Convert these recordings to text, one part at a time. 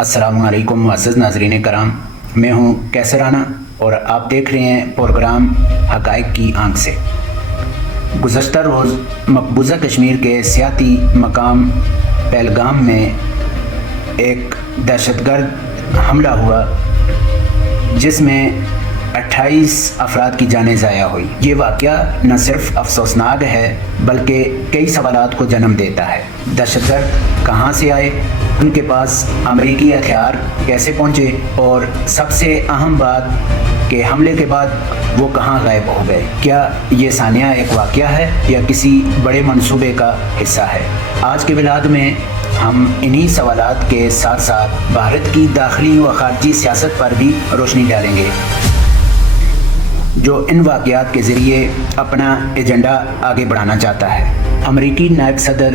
अस्सलामु अलैकुम मुअज़्ज़ज़ नाज़रीन कराम, मैं हूँ कैसर राना और आप देख रहे हैं प्रोग्राम हक़ाइक़ की आंख से। गुज़श्ता रोज़ मकबूजा कश्मीर के सियाती मकाम पहलगाम में एक दहशतगर्द हमला हुआ जिसमें 28 अफराद की जानें ज़ाया हुई। ये वाक़या न सिर्फ अफसोसनाक है बल्कि कई सवालात को जन्म देता है। दहशतगर्द कहाँ से आए, उनके पास अमरीकी हथियार कैसे पहुँचे और सबसे अहम बात कि हमले के बाद वो कहाँ गायब हो गए। क्या ये सानिया एक वाक़या है या किसी बड़े मंसूबे का हिस्सा है? आज के व्लॉग में हम इन्हीं सवालात के साथ साथ भारत की दाखिली व ख़ारजी सियासत पर भी रोशनी डालेंगे जो इन वाक़यात के ज़रिए अपना एजेंडा आगे बढ़ाना चाहता है। अमरीकी नायब सदर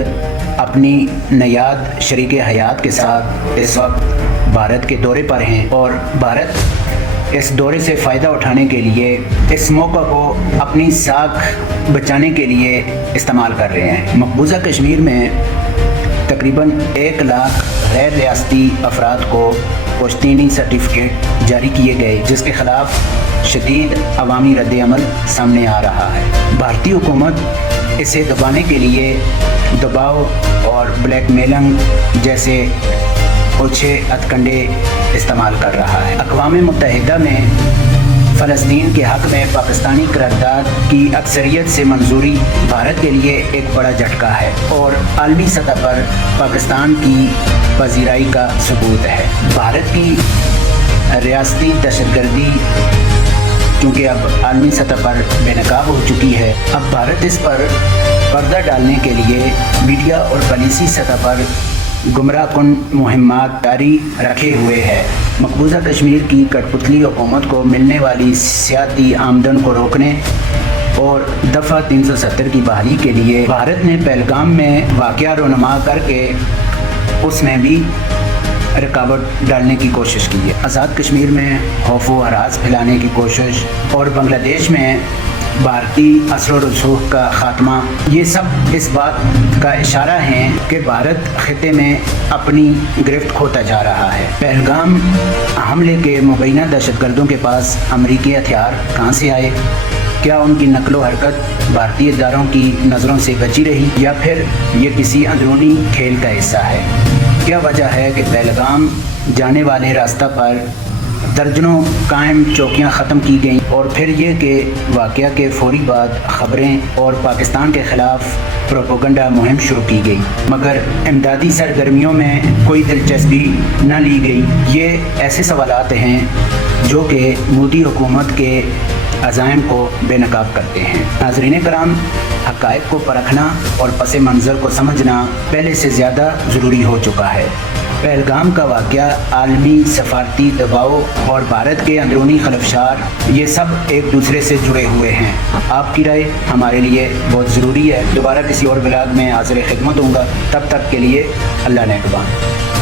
अपनी नयाद शरीक हयात के साथ इस वक्त भारत के दौरे पर हैं और भारत इस दौरे से फ़ायदा उठाने के लिए इस मौका को अपनी साख बचाने के लिए इस्तेमाल कर रहे हैं। मकबूजा कश्मीर में तकरीबन 1 लाख गैर रियासती अफराद को पुश्तैनी सर्टिफिकेट जारी किए गए जिसके ख़िलाफ़ शदीद अवामी रद्द-ए-अमल सामने आ रहा है। भारतीय हुकूमत इसे दबाने के लिए दबाव और ब्लैकमेलिंग जैसे ओछे हथकंडे इस्तेमाल कर रहा है। अक़वाम मुत्तहिदा में फ़लस्तीन के हक़ में पाकिस्तानी करारदाद की अक्सरियत से मंजूरी भारत के लिए एक बड़ा झटका है और आलमी सतह पर पाकिस्तान की पजीराई का सबूत है। भारत की रियासती दहशतगर्दी क्योंकि अब आलमी सतह पर बेनकाब हो चुकी है, अब भारत इस पर पर्दा डालने के लिए मीडिया और पॉलिसी सतह पर गुमराह कुन मुहिम्मात जारी रखे हुए है। मकबूजा कश्मीर की कठपुतली हुकूमत को मिलने वाली सियाती आमदन को रोकने और दफ़ा 370 की बहाली के लिए भारत ने पहलगाम में वाक़या रोनुमा करके उसमें भी रुकावट डालने की कोशिश की है। आज़ाद कश्मीर में खौफ व हरास फैलाने की कोशिश और बांग्लादेश में भारतीय असर व रसूख का ख़ात्मा, ये सब इस बात का इशारा है कि भारत खिते में अपनी गिरफ्त खोता जा रहा है। पहलगाम हमले के मुबैना दहशतगर्दों के पास अमरीकी हथियार कहाँ से आए? क्या उनकी नकलो हरकत भारतीय इदारों की नज़रों से बची रही या फिर ये किसी अंदरूनी खेल का हिस्सा है? क्या वजह है कि पहलगाम जाने वाले रास्ता पर दर्जनों कायम चौकियां ख़त्म की गईं और फिर ये कि वाक़या के फौरी बाद ख़बरें और पाकिस्तान के ख़िलाफ़ प्रोपेगेंडा मुहिम शुरू की गई मगर इमदादी सरगर्मियों में कोई दिलचस्पी न ली गई। ये ऐसे सवालात हैं जो कि मोदी हुकूमत के अज़ाइम को बेनकाब करते हैं। नाज़रीन कराम, हक़ाइक़ को परखना और पस मंज़र को समझना पहले से ज़्यादा ज़रूरी हो चुका है। पहलगाम का वाक़या आलमी सफारती दबाव और भारत के अंदरूनी खलफशार, ये सब एक दूसरे से जुड़े हुए हैं। आपकी राय हमारे लिए बहुत ज़रूरी है। दोबारा किसी और व्लॉग में हाज़िर खिदमत होऊंगा, तब तक के लिए अल्लाह नेगहबान।